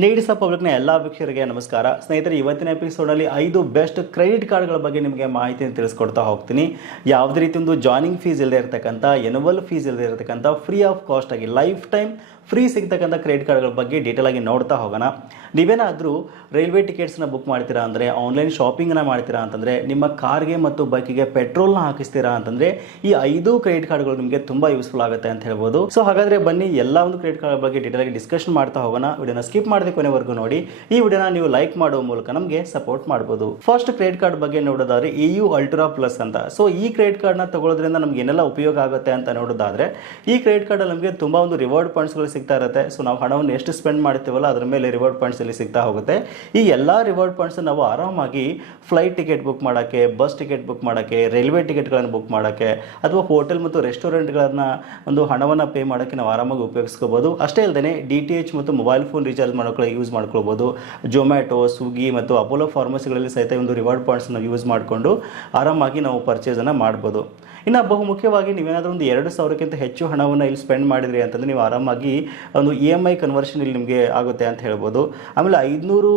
ನೀಡಿಸ ಪಬ್ಲಿಕ್ನ ಎಲ್ಲ ವೀಕ್ಷಕರಿಗೆ ನಮಸ್ಕಾರ. ಸ್ನೇಹಿತರೆ, ಇವತ್ತಿನ ಎಪಿಸೋಡಲ್ಲಿ ಐದು ಬೆಸ್ಟ್ ಕ್ರೆಡಿಟ್ ಕಾರ್ಡ್ಗಳ ಬಗ್ಗೆ ನಿಮಗೆ ಮಾಹಿತಿಯನ್ನು ತಿಳಿಸ್ಕೊಡ್ತಾ ಹೋಗ್ತೀನಿ. ಯಾವುದೇ ರೀತಿ ಒಂದು ಜಾಯ್ನಿಂಗ್ ಫೀಸ್ ಇಲ್ಲದೆ ಇರತಕ್ಕಂಥ ಎನುವಲ್ ಫೀಸ್ ಇಲ್ಲದೆ ಇರತಕ್ಕಂಥ ಫ್ರೀ ಆಫ್ ಕಾಸ್ಟ್ ಆಗಿ ಲೈಫ್ ಟೈಮ್ ಫ್ರೀ ಸಿಗ್ತಕ್ಕಂಥ ಕ್ರೆಡಿಟ್ ಕಾರ್ಡ್ಗಳ ಬಗ್ಗೆ ಡೀಟೇಲ್ ಆಗಿ ನೋಡ್ತಾ ಹೋಗೋಣ. ನೀವೇನಾದರೂ ರೈಲ್ವೆ ಟಿಕೆಟ್ಸ್ನ ಬುಕ್ ಮಾಡ್ತೀರಾ ಅಂದರೆ ಆನ್ಲೈನ್ ಶಾಪಿಂಗ್ನ ಮಾಡ್ತೀರಾ ಅಂತಂದರೆ, ನಿಮ್ಮ ಕಾರ್ಗೆ ಮತ್ತು ಬೈಕಿಗೆ ಪೆಟ್ರೋಲ್ನ ಹಾಕಿಸ್ತೀರಾ ಅಂತಂದರೆ, ಈ ಐದು ಕ್ರೆಡಿಟ್ ಕಾರ್ಡ್ಗಳು ನಿಮಗೆ ತುಂಬ ಯೂಸ್ಫುಲ್ ಆಗುತ್ತೆ ಅಂತ ಹೇಳ್ಬೋದು. ಸೊ ಹಾಗಾದರೆ ಬನ್ನಿ, ಎಲ್ಲ ಒಂದು ಕ್ರೆಡಿಟ್ ಕಾರ್ಡ್ ಬಗ್ಗೆ ಡೀಟೇಲ್ ಆಗಿ ಡಿಸ್ಕಷನ್ ಮಾಡ್ತಾ ಹೋಗೋಣ. ವಿಡಿಯೋನ ಸ್ಕಿಪ್ ಮಾಡದೆ ಕೊನೆವರೆಗೂ ನೋಡಿ. ಈ ವಿಡಿಯೋನ ನೀವು ಲೈಕ್ ಮಾಡುವ ಮೂಲಕ ನಮಗೆ ಸಪೋರ್ಟ್ ಮಾಡ್ಬೋದು. ಫಸ್ಟ್ ಕ್ರೆಡಿಟ್ ಕಾರ್ಡ್ ಬಗ್ಗೆ ನೋಡೋದಾದ್ರೆ ಇ ಯು ಅಲ್ಟ್ರಾ ಪ್ಲಸ್ ಅಂತ. ಸೊ ಈ ಕ್ರೆಡಿಟ್ ಕಾರ್ಡ್ನ ತಗೊಳ್ಳೋದ್ರಿಂದ ನಮಗೆ ಏನೆಲ್ಲ ಉಪಯೋಗ ಆಗುತ್ತೆ ಅಂತ ನೋಡೋದಾದ್ರೆ, ಈ ಕ್ರೆಡಿಟ್ ಕಾರ್ಡ್ ನಮಗೆ ತುಂಬಾ ಒಂದು ರಿವಾರ್ಡ್ ಪಾಯಿಂಟ್ಸ್ಗಳು ಸಿಗ್ತಾ ಇರುತ್ತೆ. ಸೊ ನಾವು ಹಣವನ್ನು ಎಷ್ಟು ಸ್ಪೆಂಡ್ ಮಾಡ್ತೀವಲ್ಲ, ಅದ್ರ ಮೇಲೆ ರಿವಾರ್ಡ್ ಪಾಯಿಂಟ್ಸ್ ಇಲ್ಲಿ ಸಿಗ್ತಾ ಹೋಗುತ್ತೆ. ಈ ಎಲ್ಲ ರಿವಾರ್ಡ್ ಪಾಯಿಂಟ್ಸ್ ನಾವು ಆರಾಮಾಗಿ ಫ್ಲೈಟ್ ಟಿಕೆಟ್ ಬುಕ್ ಮಾಡೋಕ್ಕೆ ಬಸ್ ಟಿಕೆಟ್ ಬುಕ್ ಮಾಡೋಕ್ಕೆ ರೈಲ್ವೆ ಟಿಕೆಟ್ಗಳನ್ನು ಬುಕ್ ಮಾಡೋಕ್ಕೆ, ಅಥವಾ ಹೋಟೆಲ್ ಮತ್ತು ರೆಸ್ಟೋರೆಂಟ್ಗಳನ್ನ ಒಂದು ಹಣವನ್ನು ಪೇ ಮಾಡೋಕ್ಕೆ ನಾವು ಆರಾಮಾಗಿ ಉಪಯೋಗಿಸ್ಕೋಬೋದು. ಅಷ್ಟೇ ಅಲ್ಲದೆ ಡಿ ಟಿ ಎಚ್ ಮತ್ತು ಮೊಬೈಲ್ ಫೋನ್ ರೀಚಾರ್ಜ್ ಮಾಡೋಕ್ಕೆ ಯೂಸ್ ಮಾಡ್ಕೊಳ್ಬೋದು. ಜೊಮ್ಯಾಟೊ ಸ್ವಿಗ್ಗಿ ಮತ್ತು ಅಪೋಲೋ ಫಾರ್ಮಸಿಗಳಲ್ಲಿ ಸಹಿತ ಒಂದು ರಿವಾರ್ಡ್ ಪಾಯಿಂಟ್ಸ್ನ ಯೂಸ್ ಮಾಡಿಕೊಂಡು ಆರಾಮಾಗಿ ನಾವು ಪರ್ಚೇಸನ್ನು ಮಾಡ್ಬೋದು. ಇನ್ನು ಬಹುಮುಖ್ಯವಾಗಿ ನೀವೇನಾದರೂ ಒಂದು ಎರಡು ಸಾವಿರಕ್ಕಿಂತ ಹೆಚ್ಚು ಹಣವನ್ನು ಇಲ್ಲಿ ಸ್ಪೆಂಡ್ ಮಾಡಿದ್ರಿ ಅಂತಂದರೆ ನೀವು ಆರಾಮಾಗಿ ಒಂದು ಇ ಎಂ ಐ ಕನ್ವರ್ಷನ್ ಇಲ್ಲಿ ನಿಮಗೆ ಆಗುತ್ತೆ ಅಂತ ಹೇಳ್ಬೋದು. ಆಮೇಲೆ ಐದುನೂರು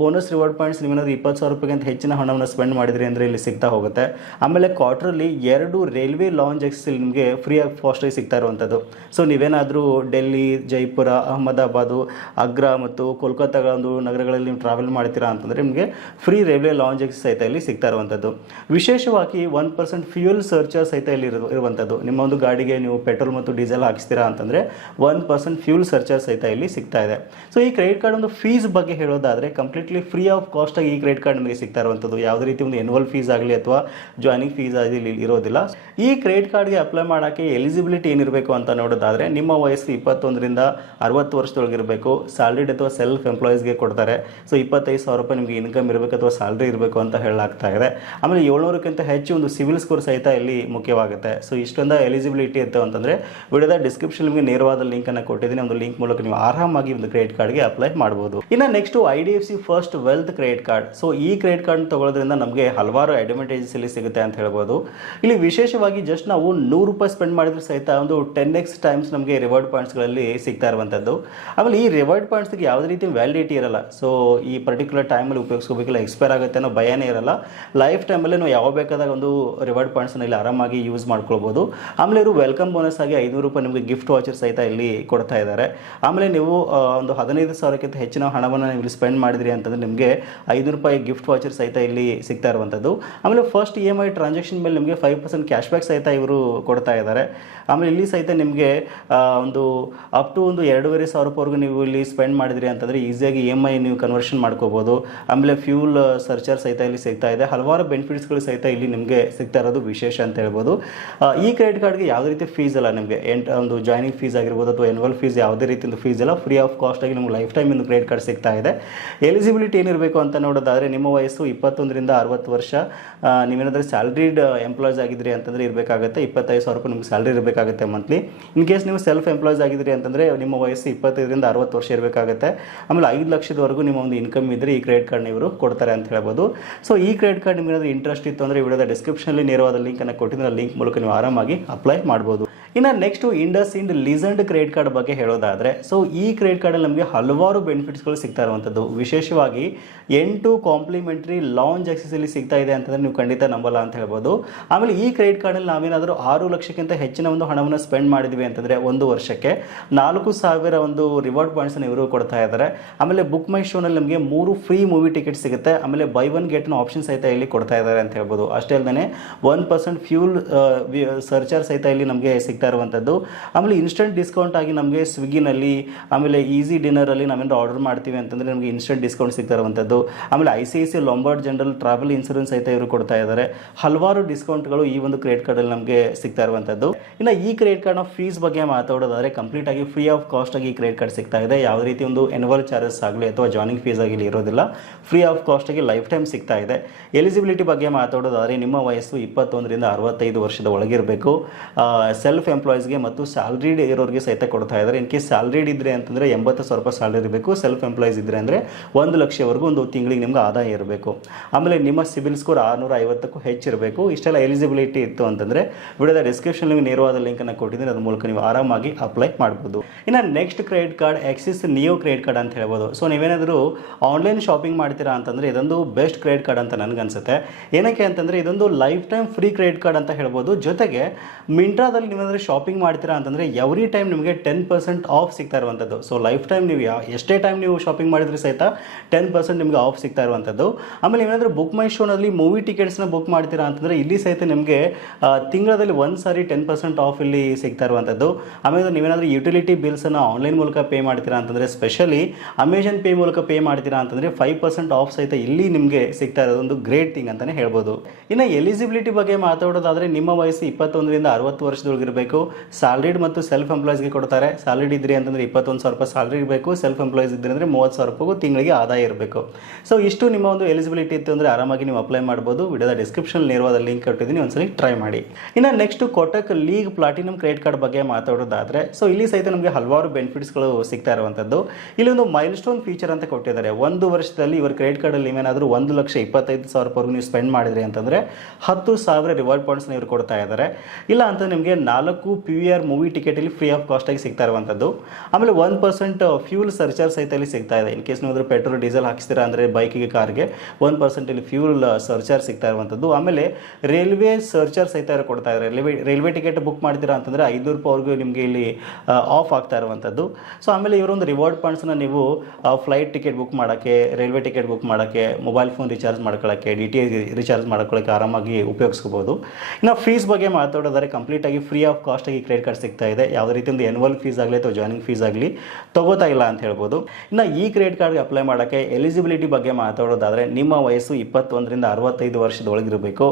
ಬೋನಸ್ ರಿವಾರ್ಡ್ ಪಾಯಿಂಟ್ಸ್ ನೀವೇನಾದರೂ ಇಪ್ಪತ್ತು ಸಾವಿರ ರೂಪಾಯಿಗಿಂತ ಹೆಚ್ಚಿನ ಹಣವನ್ನು ಸ್ಪೆಂಡ್ ಮಾಡಿದ್ರಿ ಅಂದರೆ ಇಲ್ಲಿ ಸಿಗ್ತಾ ಹೋಗುತ್ತೆ. ಆಮೇಲೆ ಕ್ವಾರ್ಟ್ರಲ್ಲಿ ಎರಡು ರೈಲ್ವೆ ಲಾಂಜ್ ಎಕ್ಸ್ ಇಲ್ಲಿ ನಿಮಗೆ ಫ್ರೀ ಆಗಿ ಫಾಸ್ಟಾಗಿ ಸಿಗ್ತಾ ಇರುವಂಥದ್ದು ಸೊ ನೀವೇನಾದರೂ ಡೆಲ್ಲಿ ಜೈಪುರ ಅಹಮದಾಬಾದು ಆಗ್ರಾ ಮತ್ತು ಕೋಲ್ಕತ್ತಾಗಳ ಒಂದು ನಗರಗಳಲ್ಲಿ ನೀವು ಟ್ರಾವೆಲ್ ಮಾಡ್ತೀರಾ ಅಂತಂದರೆ ನಿಮಗೆ ಫ್ರೀ ರೈಲ್ವೆ ಲಾಂಜ್ ಎಕ್ಸ್ ಸಹಿತ ಇಲ್ಲಿ ಸಿಗ್ತಾ ಇರುವಂಥದ್ದು ವಿಶೇಷವಾಗಿ ಒನ್ ಪರ್ಸೆಂಟ್ ಫ್ಯೂಯಲ್ ಸರ್ಚಾರ್ಜ್ ಸಹಿತ ಇಲ್ಲಿ ಇರು- ಇರುವಂಥದ್ದು ನಿಮ್ಮ ಒಂದು ಗಾಡಿಗೆ ನೀವು ಪೆಟ್ರೋಲ್ ಮತ್ತು ಡೀಸೆಲ್ ಹಾಕಿಸ್ತೀರಾ ಅಂತಂದರೆ ಒನ್ ಪರ್ಸೆಂಟ್ ಫ್ಯೂಲ್ ಸರ್ಚಾರ್ಜ್ ಸಹಿತ ಇಲ್ಲಿ ಸಿಗ್ತಾ ಇದೆ. ಸೊ ಈ ಕ್ರೆಡಿಟ್ ಕಾರ್ಡ್ ಒಂದು ಫೀಸ್ ಬಗ್ಗೆ ಹೇಳೋದಾದರೆ ಕಂಪ್ಲೀಟ್ಲಿ ಫ್ರೀ ಆಫ್ ಕಾಸ್ಟಾಗಿ ಈ ಕ್ರೆಡಿಟ್ ಕಾರ್ಡ್ ನಿಮಗೆ ಸಿಗ್ತಾ ಇರುವಂಥದ್ದು ಯಾವುದೇ ರೀತಿ ಒಂದು ಎನ್ವಲ್ ಫೀಸ್ ಆಗಲಿ ಅಥವಾ ಜಾಯ್ನಿಂಗ್ ಫೀಸ್ ಆಗಲಿ ಇಲ್ಲಿ ಇರೋದಿಲ್ಲ. ಈ ಕ್ರೆಡಿಟ್ ಕಾರ್ಡ್ಗೆ ಅಪ್ಲೈ ಮಾಡೋಕ್ಕೆ ಎಲಿಜಿಬಿಲಿಟಿ ಏನಿರಬೇಕು ಅಂತ ನೋಡೋದಾದರೆ ನಿಮ್ಮ ವಯಸ್ಸು ಇಪ್ಪತ್ತೊಂದರಿಂದ ಅರವತ್ತು ವರ್ಷದೊಳಗಿರಬೇಕು ಸ್ಯಾಲ್ರಿಡ್ ಅಥವಾ ಸೆಲ್ಫ್ ಎಂಪ್ಲಾಯೀಸ್ಗೆ ಕೊಡ್ತಾರೆ. ಸೊ ಇಪ್ಪತ್ತೈದು ಸಾವಿರ ರೂಪಾಯಿ ನಿಮಗೆ ಇನ್ಕಮ್ ಇರಬೇಕು ಅಥವಾ ಸ್ಯಾಲ್ರಿ ಇರಬೇಕು ಅಂತ ಹೇಳಲಾಗ್ತಾ ಇದೆ. ಆಮೇಲೆ ಏಳ್ನೂರಕ್ಕಿಂತ ಹೆಚ್ಚು ಒಂದು ಸಿವಿಲ್ ಸ್ಕೋರ್ ಸಹಿತ ಇಲ್ಲಿ ಮುಖ್ಯವಾಗುತ್ತೆ. ಸೊ ಇಷ್ಟೊಂದು ಎಲಿಜಿಬಿಲಿಟಿ ಅಂತ ಅಂತಂದರೆ, ವಿಡಿಯೋದ ಡಿಸ್ಕ್ರಿಪ್ಷನ್ ನಿಮಗೆ ನೇರವಾದ ಲಿಂಕನ್ನು ಕೊಟ್ಟಿದ್ದೀನಿ. ಒಂದು ಲಿಂಕ್ ಮೂಲಕ ನೀವು ಆರಾಮಾಗಿ ಒಂದು ಕ್ರೆಡಿಟ್ ಕಾರ್ಡ್ಗೆ ಅಪ್ಲೈ ಮಾಡ್ಬೋದು. ಇನ್ನು next I D F C first wealth credit card so ಈ ಕ್ರೆಡಿಟ್ ಕಾರ್ಡ್ ತಗೊಳ್ಳೋದ್ರಿಂದ ನಮಗೆ ಹಲವಾರು ಅಡ್ವಾಂಟೇಜಸ್ ಇಲ್ಲಿ ಸಿಗುತ್ತೆ ಅಂತ ಹೇಳ್ಬೋದು. ಇಲ್ಲಿ ವಿಶೇಷವಾಗಿ ಜಸ್ಟ್ ನಾವು ನೂರು ರೂಪಾಯಿ ಸ್ಪೆಂಡ್ ಮಾಡಿದ್ರೆ ಸಹಿತ ಒಂದು ಟೆನ್ ಎಕ್ಸ್ ಟೈಮ್ಸ್ ನಮಗೆ ರಿವಾರ್ಡ್ ಪಾಯಿಂಟ್ಸ್ಗಳಲ್ಲಿ ಸಿಗ್ತಾ ಇರುವಂಥದ್ದು ಆಮೇಲೆ ಈ ರಿವಾರ್ಡ್ ಪಾಯಿಂಟ್ಸ್ಗೆ ಯಾವುದೇ ರೀತಿ ವ್ಯಾಲಿಡಿಟಿ ಇರಲ್ಲ. ಸೊ ಈ ಪರ್ಟಿಕ್ಯುಲರ್ ಟೈಮಲ್ಲಿ ಉಪಯೋಗಿಸ್ಕೋಬೇಕಿಲ್ಲ ಎಕ್ಸ್ಪೈರ್ ಆಗುತ್ತೆ ಅನ್ನೋ ಭಯನೇ ಇರಲ್ಲ. ಲೈಫ್ ಟೈಮಲ್ಲಿ ನಾವು ಯಾವ ಬೇಕಾದಾಗ ಒಂದು ರಿವಾರ್ಡ್ ಪಾಯಿಂಟ್ಸ್ನ ಇಲ್ಲಿ ಆರಾಮಾಗಿ ಯೂಸ್ ಮಾಡ್ಕೊಳ್ಬೋದು. ಆಮೇಲೆ ಇವರು ವೆಲ್ಕಮ್ ಬೋನಸ್ ಆಗಿ ಐನೂರು ರೂಪಾಯಿ ನಿಮಗೆ ಗಿಫ್ಟ್ ವಾಚರ್ ಸಹಿತ ಇಲ್ಲಿ ಕೊಡ್ತಾ ಇದ್ದಾರೆ. ಆಮೇಲೆ ನೀವು ಒಂದು ಹದಿನೈದು ಸಾವಿರಕ್ಕಿಂತ ಹೆಚ್ಚಿನ ಹಣವನ್ನು ನೀವು ಇಲ್ಲಿ ಸ್ಪೆಂಡ್ ಮಾಡಿದ್ರಿ ಅಂತಂದ್ರೆ ನಿಮಗೆ ಐದು ರೂಪಾಯಿ ಗಿಫ್ಟ್ ವಾಚರ್ ಸಹಿತ ಇಲ್ಲಿ ಸಿಗ್ತಾ ಇರುವಂಥದ್ದು. ಆಮೇಲೆ first E M I transaction ಮೇಲೆ ನಿಮಗೆ ಫೈವ್ ಪರ್ಸೆಂಟ್ ಕ್ಯಾಶ್ ಬ್ಯಾಕ್ ಸಹಿತ ಇವರು ಕೊಡ್ತಾ ಇದ್ದಾರೆ. ಆಮೇಲೆ ಇಲ್ಲಿ ಸಹಿತ ನಿಮಗೆ ಒಂದು ಅಪ್ ಟು ಒಂದು ಎರಡೂವರೆ ಸಾವಿರ ರೂಪಾಯಿವರೆಗೂ ನೀವು ಇಲ್ಲಿ ಸ್ಪೆಂಡ್ ಮಾಡಿದ್ರಿ ಅಂತಂದರೆ ಈಸಿಯಾಗಿ ಇ ಎಂ ಐ ನೀವು ಕನ್ವರ್ಷನ್ ಮಾಡ್ಕೋಬೋದು ಆಮೇಲೆ ಫ್ಯೂಲ್ ಸರ್ಚಾರ್ ಸಹಿತ ಇಲ್ಲಿ ಸಿಗ್ತಾ ಇದೆ. ಹಲವಾರು ಬೆನಿಫಿಟ್ಸ್ಗಳು ಸಹಿತ ಇಲ್ಲಿ ನಿಮಗೆ ಸಿಗ್ತಾ ಇರೋದು ವಿಶೇಷ ಅಂತ ಹೇಳ್ಬೋದು ಈ ಕ್ರೆಡಿಟ್ ಕಾರ್ಡ್ಗೆ ಯಾವುದೇ ರೀತಿ ಫೀಸ್ ಇಲ್ಲ ನಿಮಗೆ. ಎಂಟ್, ಒಂದು ಜಾಯ್ನಿಂಗ್ ಫೀಸ್ ಆಗಿರ್ಬೋದು ಅಥವಾ ಎನ್ವಲ್ ಫೀಸ್ ಯಾವುದೇ ರೀತಿಯಿಂದ ಫೀಸ್ ಇಲ್ಲ. ಫ್ರೀ ಆಫ್ ಕಾಸ್ಟ್ ಆಗಿ ನಿಮ್ಗೆ ಲೈಫ್ ಟೈಮ್ ಇಂದು ಕ್ರೆಡಿಟ್ ಕಾರ್ಡ್ ಸಿಗ್ತಾ ಇದೆ. ಎಲಿಜಿಬಿಲಿಟಿ ಏನಿರಬೇಕು ಅಂತ ನೋಡೋದಾದರೆ ನಿಮ್ಮ ವಯಸ್ಸು ಇಪ್ಪತ್ತೊಂದರಿಂದ ಅರವತ್ತು ವರ್ಷ ನೀವೇನಾದರೂ ಸ್ಯಾಲ್ರಿಡ್ ಎಂಪ್ಲಾಯ್ಸ್ ಆಗಿದ್ರಿ ಅಂತಂದರೆ ಇರಬೇಕಾಗುತ್ತೆ. ಇಪ್ಪತ್ತೈದು ಸಾವಿರ ರೂಪಾಯಿ ನಿಮ್ಗೆ ಸ್ಯಾಲ್ರಿ ಇರಬೇಕಾಗುತ್ತೆ ಮಂತ್ಲಿ ಇನ್ ಕೇಸ್ ನೀವು ಸೆಲ್ಫ್ ಎಂಪ್ಲಾಯ್ಸ್ ಆಗಿದ್ರಿ ಅಂತಂದರೆ ನಿಮ್ಮ ವಯಸ್ಸು ಇಪ್ಪತ್ತೈದರಿಂದ ಅರವತ್ತು ವರ್ಷ ಇರಬೇಕಾಗುತ್ತೆ. ಆಮೇಲೆ ಐದು ಲಕ್ಷದವರೆಗೂ ನಿಮ್ಮ ಒಂದು ಇನ್ಕಮ್ ಇದ್ದರೆ ಈ ಕ್ರೆಡಿಟ್ ಕಾರ್ಡ್ ಇವರು ಕೊಡ್ತಾರೆ ಅಂತ ಹೇಳ್ಬೋದು. ಸೊ ಈ ಕ್ರೆಡಿಟ್ ಕಾರ್ಡ್ ನಿಮಗೆ ಇಂಟ್ರೆಸ್ಟ್ ಇತ್ತು ಅಂದರೆ ವಿಡಿಯೋದ ಡಿಸ್ಕ್ರಿಪ್ಷನಲ್ಲಿ ನೇರವಾದ ಲಿಂಕನ್ನು ಕೊಟ್ಟಿದ್ರೆ ಲಿಂಕ್ ಮೂಲಕ ನೀವು ಆರಾಮಾಗಿ ಅಪ್ಲೈ ಮಾಡ್ಬೋದು. ಇನ್ನು next IndusInd legend credit card ಬಗ್ಗೆ ಹೇಳೋದಾದರೆ ಸೊ ಈ ಕ್ರೆಡಿಟ್ ಕಾರ್ಡಲ್ಲಿ ನಮಗೆ ಹಲವಾರು ಬೆನಿಫಿಟ್ಸ್ಗಳು ಸಿಗ್ತಾ ಇರುವಂಥದ್ದು ವಿಶೇಷವಾಗಿ ಎಂಟು ಕಾಂಪ್ಲಿಮೆಂಟ್ರಿ ಲಾಂಜ್ ಆಕ್ಸೆಸ್ ಇಲ್ಲಿ ಸಿಗ್ತಾ ಇದೆ ಅಂತಂದರೆ ನೀವು ಖಂಡಿತ ನಂಬಲ್ಲ ಅಂತ ಹೇಳ್ಬೋದು. ಆಮೇಲೆ ಈ ಕ್ರೆಡಿಟ್ ಕಾರ್ಡಲ್ಲಿ ನಾವೇನಾದರೂ ಆರು ಲಕ್ಷಕ್ಕಿಂತ ಹೆಚ್ಚಿನ ಒಂದು ಹಣವನ್ನು ಸ್ಪೆಂಡ್ ಮಾಡಿದ್ವಿ ಅಂತಂದರೆ ಒಂದು ವರ್ಷಕ್ಕೆ ನಾಲ್ಕು ಸಾವಿರ ಒಂದು ರಿವಾರ್ಡ್ ಪಾಯಿಂಟ್ಸನ್ನು ಇವರು ಕೊಡ್ತಾ ಇದ್ದಾರೆ ಆಮೇಲೆ ಬುಕ್ ಮೈ ಶೋನಲ್ಲಿ ನಮಗೆ ಮೂರು ಫ್ರೀ ಮೂವಿ ಟಿಕೆಟ್ ಸಿಗುತ್ತೆ. ಆಮೇಲೆ ಬೈ ಒನ್ ಗೆಟ್ನ ಆಪ್ಷನ್ ಸಹಿತ ಇಲ್ಲಿ ಕೊಡ್ತಾ ಇದ್ದಾರೆ ಅಂತ ಹೇಳ್ಬೋದು. ಅಷ್ಟೇ ಅಲ್ಲದೆ ಒನ್ ಪರ್ಸೆಂಟ್ ಫ್ಯೂಲ್ ಸರ್ಚಾರ್ ಸಹಿತ ಇಲ್ಲಿ ನಮಗೆ ಸಿಗ್ತಾ ಇರುವಂಥದ್ದು. ಆಮೇಲೆ ಇನ್ಸ್ಟೆಂಟ್ ಡಿಸ್ಕೌಂಟ್ ಆಗಿ ನಮಗೆ ಸ್ವಿಗ್ಗಿನಲ್ಲಿ ಆಮೇಲೆ ಈಸಿ ಡಿನ್ನರಲ್ಲಿ ನಾವೇನು ಆರ್ಡರ್ ಮಾಡ್ತೀವಿ ಅಂತಂದರೆ ನಮಗೆ ಇನ್ಸ್ಟೆಂಟ್ ಡಿಸ್ಕೌಂಟ್ ಸಿಗ್ತಾ ಇರುವಂಥದ್ದು. ಆಮೇಲೆ I C I C Lombard general travel insurance ಸಹಿತ ಇವರು ಕೊಡ್ತಾ ಇದ್ದಾರೆ. ಹಲವಾರು ಡಿಸ್ಕೌಂಟ್ಗಳು ಈ ಒಂದು ಕ್ರೆಡಿಟ್ ಕಾರ್ಡಲ್ಲಿ ನಮಗೆ ಸಿಗ್ತಾ ಇರುವಂಥದ್ದು. ಇನ್ನು ಈ ಕ್ರೆಡಿಟ್ ಕಾರ್ಡ್ನ ಫೀಸ್ ಬಗ್ಗೆ ಮಾತಾಡೋದಾದರೆ ಕಂಪ್ಲೀಟ್ ಆಗಿ ಫ್ರೀ ಆಫ್ ಕಾಸ್ಟ್ ಆಗಿ ಕ್ರೆಡಿಟ್ ಕಾರ್ಡ್ ಸಿಗ್ತಾ ಇದೆ. ಯಾವುದೇ ರೀತಿ ಒಂದು ಎನ್ವಲ್ ಚಾರ್ಜಸ್ ಆಗಲಿ ಅಥವಾ ಜಾಯ್ನಿಂಗ್ ಫೀಸ್ ಆಗಲಿ ಇರೋದಿಲ್ಲ. ಫ್ರೀ ಆಫ್ ಕಾಸ್ಟ್ ಆಗಿ ಲೈಫ್ ಟೈಮ್ ಸಿಗ್ತಾ ಇದೆ. ಎಲಿಜಿಬಿಲಿಟಿ ಬಗ್ಗೆ ಮಾತಾಡೋದಾದರೆ ನಿಮ್ಮ ವಯಸ್ಸು ಇಪ್ಪತ್ತೊಂದರಿಂದ ಅರವತ್ತೈದು ವರ್ಷದ ಒಳಗಿರಬೇಕು. ಸೆಲ್ಫ್ ಸೆಲ್ಫ್ ಎಂಪ್ಲಾಯೀಸ್ಗೆ ಮತ್ತು ಸ್ಯಾಲ್ರಿಡ್ ಇರೋರಿಗೆ ಸಹಿತ ಕೊಡ್ತಾ ಇದ್ದಾರೆ. ಇನ್ ಕೇಸ್ ಸ್ಯಾಲ್ರಿಡ್ ಇದ್ರೆ ಅಂತಂದರೆ ಎಂಬತ್ತು ಸಾವಿರ ರೂಪಾಯಿ ಸ್ಯಾಲ್ರಿ ಇರಬೇಕು. ಸೆಲ್ಫ್ ಎಂಪ್ಲಾಯೀಸ್ ಇದ್ರೆ ಅಂದರೆ ಒಂದು ಲಕ್ಷವರೆಗೂ ಒಂದು ತಿಂಗಳಿಗೆ ನಿಮ್ಗೆ ಆದಾಯ ಇರಬೇಕು. ಆಮೇಲೆ ನಿಮ್ಮ ಸಿಬಿಲ್ ಸ್ಕೋರ್ ಆರುನೂರ ಐವತ್ತಕ್ಕೂ ಹೆಚ್ಚಿರಬೇಕು ಇಷ್ಟೆಲ್ಲ ಎಲಿಜಿಬಿಲಿಟಿ ಇತ್ತು ಅಂತಂದರೆ ವಿಡಿಯೋದ ಡಿಸ್ಕ್ರಿಪ್ಷನ್ ನಿಮಗೆ ನೇರವಾದ ಲಿಂಕನ್ನು ಕೊಟ್ಟಿದ್ದೀನಿ. ಅದ್ರ ಮೂಲಕ ನೀವು ಆರಾಮಾಗಿ ಅಪ್ಲೈ ಮಾಡ್ಬೋದು. ಇನ್ನು next credit card Axis Neo credit card ಅಂತ ಹೇಳ್ಬೋದು. ಸೊ ನೀವೇನಾದರೂ ಆನ್ಲೈನ್ ಶಾಪಿಂಗ್ ಮಾಡ್ತೀರಾ ಅಂತಂದರೆ ಇದೊಂದು ಬೆಸ್ಟ್ ಕ್ರೆಡಿಟ್ ಕಾರ್ಡ್ ಅಂತ ನನಗನ್ಸುತ್ತೆ ಏನಕ್ಕೆ ಅಂತಂದರೆ ಇದೊಂದು life time free credit card ಅಂತ ಹೇಳ್ಬೋದು. ಜೊತೆಗೆ ಮಿಂಟ್ರಾದಲ್ಲಿ ನೀವೇನಾದರೂ ಶಾಪಿಂಗ್ ಮಾಡ್ತೀರಾ ಅಂತಂದರೆ ಎವ್ರಿ ಟೈಮ್ ನಿಮಗೆ ಟೆನ್ ಪರ್ಸೆಂಟ್ ಆಫ್ ಸಿಗ್ತಾ ಇರುವಂಥದ್ದು ಸೊ ಲೈಫ್ ಟೈಮ್ ನೀವು ಎಷ್ಟೇ ಟೈಮ್ ನೀವು ಶಾಪಿಂಗ್ ಮಾಡಿದ್ರೆ ಸಹಿತ ಟೆನ್ ಪರ್ಸೆಂಟ್ ನಿಮಗೆ ಆಫ್ ಸಿಗ್ತಾ ಇರುವಂಥದ್ದು ಆಮೇಲೆ ಏನಾದರೂ ಬುಕ್ ಮೈ ಶೋನಲ್ಲಿ ಮೂವಿ ಟಿಕೆಟ್ಸ್ನ ಬುಕ್ ಮಾಡ್ತೀರಾ ಅಂತಂದರೆ ಇಲ್ಲಿ ಸಹಿತ ನಿಮಗೆ ತಿಂಗಳಲ್ಲಿ ಒಂದು ಸಾರಿ ಟೆನ್ ಪರ್ಸೆಂಟ್ ಆಫ್ ಇಲ್ಲಿ ಸಿಗ್ತಾ ಇರುವಂಥದ್ದು ಆಮೇಲೆ ನೀವೇನಾದರೂ ಯುಟಿಲಿಟಿ ಬಿಲ್ಸನ್ನು ಆನ್ಲೈನ್ ಮೂಲಕ ಪೇ ಮಾಡ್ತೀರಾ ಅಂತಂದರೆ ಸ್ಪೆಷಲಿ ಅಮೆಜಾನ್ ಪೇ ಮೂಲಕ ಪೇ ಮಾಡ್ತೀರಾ ಅಂತಂದರೆ ಫೈವ್ ಪರ್ಸೆಂಟ್ ಆಫ್ ಸಹಿತ ಇಲ್ಲಿ ನಿಮಗೆ ಸಿಗ್ತಾ ಇರೋದೊಂದು ಗ್ರೇಟ್ ಥಿಂಗ್ ಅಂತಲೇ ಹೇಳ್ಬೋದು. ಇನ್ನು ಎಲಿಜಿಬಿಲಿಟಿ ಬಗ್ಗೆ ಮಾತಾಡೋದಾದರೆ ನಿಮ್ಮ ವಯಸ್ಸು ಇಪ್ಪತ್ತೊಂದರಿಂದ ಅರವತ್ತು ವರ್ಷದೊಳಗಿರಬೇಕು. ಸ್ಯಾಲ್ರಿಡ್ ಮತ್ತು ಸೆಲ್ಫ್ ಎಂಪ್ಲಾಯ್ಸ್ಗೆ ಕೊಡ್ತಾರೆ. ಸ್ಯಾಲ್ರಿಡ್ ಇದ್ರಿ ಅಂತಂದರೆ ಇಪ್ಪತ್ತೊಂದು ಸಾವಿರ ರೂಪಾಯಿ ಸ್ಯಾಲ್ರಿ ಇರಬೇಕು ಸೆಲ್ಫ್ ಎಂಪ್ಲಾಯ್ಸ್ ಇದ್ದರೆ ಅಂದರೆ ಮೂವತ್ತು ಸಾವಿರ ರೂಪಾಯಿಗೂ ತಿಂಗಳಿಗೆ ಆದಾಯ ಇರಬೇಕು. ಸೊ ಇಷ್ಟು ನಿಮ್ಮ ಒಂದು ಎಲಿಜಿಬಿಲಿಟಿ ಇತ್ತು ಅಂದರೆ ಆರಾಮಾಗಿ ನೀವು ಅಪ್ಲೈ ಮಾಡ್ಬೋದು. ವಿಡಿಯೋದ ಡಿಸ್ಕ್ರಿಪ್ಷನ್ ನೇರವಾದ ಲಿಂಕ್ ಕೊಟ್ಟಿದ್ದೀನಿ. ಒಂದ್ಸಲಿ ಟ್ರೈ ಮಾಡಿ. ಇನ್ನು next Kotak League Platinum credit card ಬಗ್ಗೆ ಮಾತಾಡೋದಾದರೆ ಸೊ ಇಲ್ಲಿ ಸಹಿತ ನಮಗೆ ಹಲವಾರು ಬೆನಿಫಿಟ್ಸ್ಗಳು ಸಿಗ್ತಾ ಇರುವಂಥದ್ದು ಇಲ್ಲಿ ಒಂದು ಮೈಲ್ ಸ್ಟೋನ್ ಫೀಚರ್ ಅಂತ ಕೊಟ್ಟಿದ್ದಾರೆ. ಒಂದು ವರ್ಷದಲ್ಲಿ ಇವರು ಕ್ರೆಡಿಟ್ ಕಾರ್ಡಲ್ಲಿ ಏನಾದರೂ ಒಂದು ಲಕ್ಷ ಇಪ್ಪತ್ತೈದು ಸಾವಿರ ರೂಪಾಯಿ ನೀವು ಸ್ಪೆಂಡ್ ಮಾಡಿದ್ರಿ ಅಂತಂದರೆ ಹತ್ತು ಸಾವಿರ ರಿವಾರ್ಡ್ ಪಾಯಿಂಟ್ಸ್ನ ಇವರು ಕೊಡ್ತಾ ಇದ್ದಾರೆ. ಇಲ್ಲ ಅಂತ ನಿಮಗೆ ನಾಲ್ಕು ಪಿ ವಿ ಆರ್ ಮೂವಿ ಟಿಕೆಟಲ್ಲಿ ಫ್ರೀ ಆಫ್ ಕಾಸ್ಟಾಗಿ ಸಿಗ್ತಾ ಇರುವಂಥದ್ದು. ಆಮೇಲೆ ಒನ್ ಪರ್ಸೆಂಟ್ ಫ್ಯೂಲ್ ಸರ್ಚಾರ್ಜ್ ಸಹಿತ ಇಲ್ಲಿ ಸಿಗ್ತಾ ಇದೆ. ಇನ್ ಕೇಸ್ ನೀವು ಪೆಟ್ರೋಲ್ ಡೀಸೆಲ್ ಹಾಕಿಸ್ತೀರಾ ಅಂದರೆ ಬೈಕಿಗೆ ಕಾರ್ಗೆ ಒನ್ ಪರ್ಸೆಂಟ್ ಇಲ್ಲಿ ಫ್ಯೂಲ್ ಸರ್ಚಾರ್ಜ್ ಸಿಗ್ತಾ ಇರುವಂಥದ್ದು. ಆಮೇಲೆ ರೈಲ್ವೆ ಸರ್ಚಾರ್ಜ್ ಸಹಿತ ಕೊಡ್ತಾ ಇದ್ದಾರೆ? ರೈಲ್ವೆ ರೈಲ್ವೆ ಟಿಕೆಟ್ ಬುಕ್ ಮಾಡ್ತೀರಾ ಅಂತಂದರೆ ಐನೂರು ರೂಪಾಯಿವರೆಗೂ ನಿಮಗೆ ಇಲ್ಲಿ ಆಫ್ ಆಗ್ತಾ ಇರುವಂಥದ್ದು. ಸೊ ಆಮೇಲೆ ಇವರೊಂದು ರಿವಾರ್ಡ್ ಪಾಯಿಂಟ್ಸ್ನ ನೀವು ಫ್ಲೈಟ್ ಟಿಕೆಟ್ ಬುಕ್ ಮಾಡೋಕ್ಕೆ ರೈಲ್ವೆ ಟಿಕೆಟ್ ಬುಕ್ ಮಾಡೋಕ್ಕೆ ಮೊಬೈಲ್ ಫೋನ್ ರಿಚಾರ್ಜ್ ಮಾಡ್ಕೊಳ್ಳೋಕ್ಕೆ ಡಿ ಟಿ ರಿಚಾರ್ಜ್ ಮಾಡ್ಕೊಳ್ಳೋಕ್ಕೆ ಆರಾಮಾಗಿ ಉಪಯೋಗಿಸ್ಕೋಬೋದು. ಇನ್ನು ಫೀಸ್ ಬಗ್ಗೆ ಮಾತಾಡೋದಾದ್ರೆ ಕಂಪ್ಲೀಟಾಗಿ ಫ್ರೀ ಆಫ್ ಕಾಸ್ಟಾಗಿ ಕ್ರೆಡಿಟ್ ಕಾರ್ಡ್ ಸಿಗ್ತಾ ಇದೆ. ಯಾವುದೇ ರೀತಿ ಒಂದು ಎನ್ವಲ್ ಫೀಸ್ ಆಗಲಿ ಅಥವಾ ಜಾಯ್ನಿಂಗ್ ಫೀಸ್ ಆಗಲಿ ತಗೋತಾ ಇಲ್ಲ ಅಂತ ಹೇಳ್ಬೋದು. ಇನ್ನು ಈ ಕ್ರೆಡಿಟ್ ಕಾರ್ಡ್ಗೆ ಅಪ್ಲೈ ಮಾಡೋಕ್ಕೆ ಎಲಿಜಿಬಿಲಿಟಿ ಬಗ್ಗೆ ಮಾತಾಡೋದಾದರೆ ನಿಮ್ಮ ವಯಸ್ಸು ಇಪ್ಪತ್ತೊಂದರಿಂದ ಅರವತ್ತೈದು ವರ್ಷದೊಳಗಿರಬೇಕು.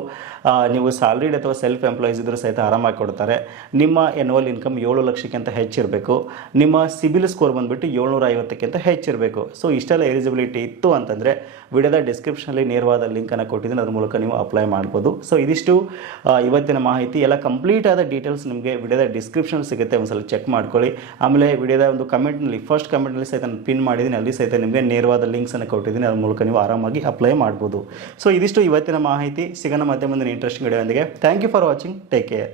ನೀವು ಸ್ಯಾಲ್ರಿಡ್ ಅಥವಾ ಸೆಲ್ಫ್ ಎಂಪ್ಲಾಯೀಸ್ ಇದ್ದರೂ ಸಹಿತ ಆರಾಮಾಗಿ ಕೊಡ್ತಾರೆ. ನಿಮ್ಮ ಎನ್ವಲ್ ಇನ್ಕಮ್ ಏಳು ಲಕ್ಷಕ್ಕಿಂತ ಹೆಚ್ಚಿರಬೇಕು. ನಿಮ್ಮ ಸಿಬಿಲ್ ಸ್ಕೋರ್ ಬಂದುಬಿಟ್ಟು ಏಳ್ನೂರ ಐವತ್ತಕ್ಕಿಂತ ಹೆಚ್ಚಿರಬೇಕು. ಸೊ ಇಷ್ಟೆಲ್ಲ ಎಲಿಜಿಬಿಲಿಟಿ ಇತ್ತು ಅಂತಂದರೆ ವಿಡಿಯೋದ ಡಿಸ್ಕ್ರಿಪ್ಷನಲ್ಲಿ ನೇರವಾದ ಲಿಂಕನ್ನು ಕೊಟ್ಟಿದ್ದೀನಿ. ಅದ್ರ ಮೂಲಕ ನೀವು ಅಪ್ಲೈ ಮಾಡ್ಬೋದು. ಸೊ ಇದಿಷ್ಟು ಇವತ್ತಿನ ಮಾಹಿತಿ. ಎಲ್ಲ ಕಂಪ್ಲೀಟ್ ಆದ ಡೀಟೇಲ್ಸ್ ನಿಮಗೆ ವಿಡಿಯೋದ ಡಿಸ್ಕ್ರಿಪ್ಷನ್ ಸಿಗುತ್ತೆ, ಒಂದ್ಸಲ ಚೆಕ್ ಮಾಡ್ಕೊಳ್ಳಿ. ಆಮೇಲೆ ವಿಡಿಯೋದ ಒಂದು ಕಮೆಂಟ್ನಲ್ಲಿ ಫಸ್ಟ್ ಕಮೆಂಟ್ನಲ್ಲಿ ಸಹಿತ ನಾನು ಪಿನ್ ಮಾಡಿದ್ದೀನಿ. ಅಲ್ಲಿ ಸಹಿತ ನಿಮಗೆ ನೇರವಾದ ಲಿಂಕ್ಸನ್ನು ಕೊಟ್ಟಿದ್ದೀನಿ. ಅದ್ರ ಮೂಲಕ ನೀವು ಆರಾಮಾಗಿ ಅಪ್ಲೈ ಮಾಡ್ಬೋದು. ಸೊ ಇದಿಷ್ಟು ಇವತ್ತಿನ ಮಾಹಿತಿ. ಸಿಗೋಣ ಮತ್ತೆ ಮುಂದಿನ interesting ವಿಡಿಯೋದೊಂದಿಗೆ thank you for watching take care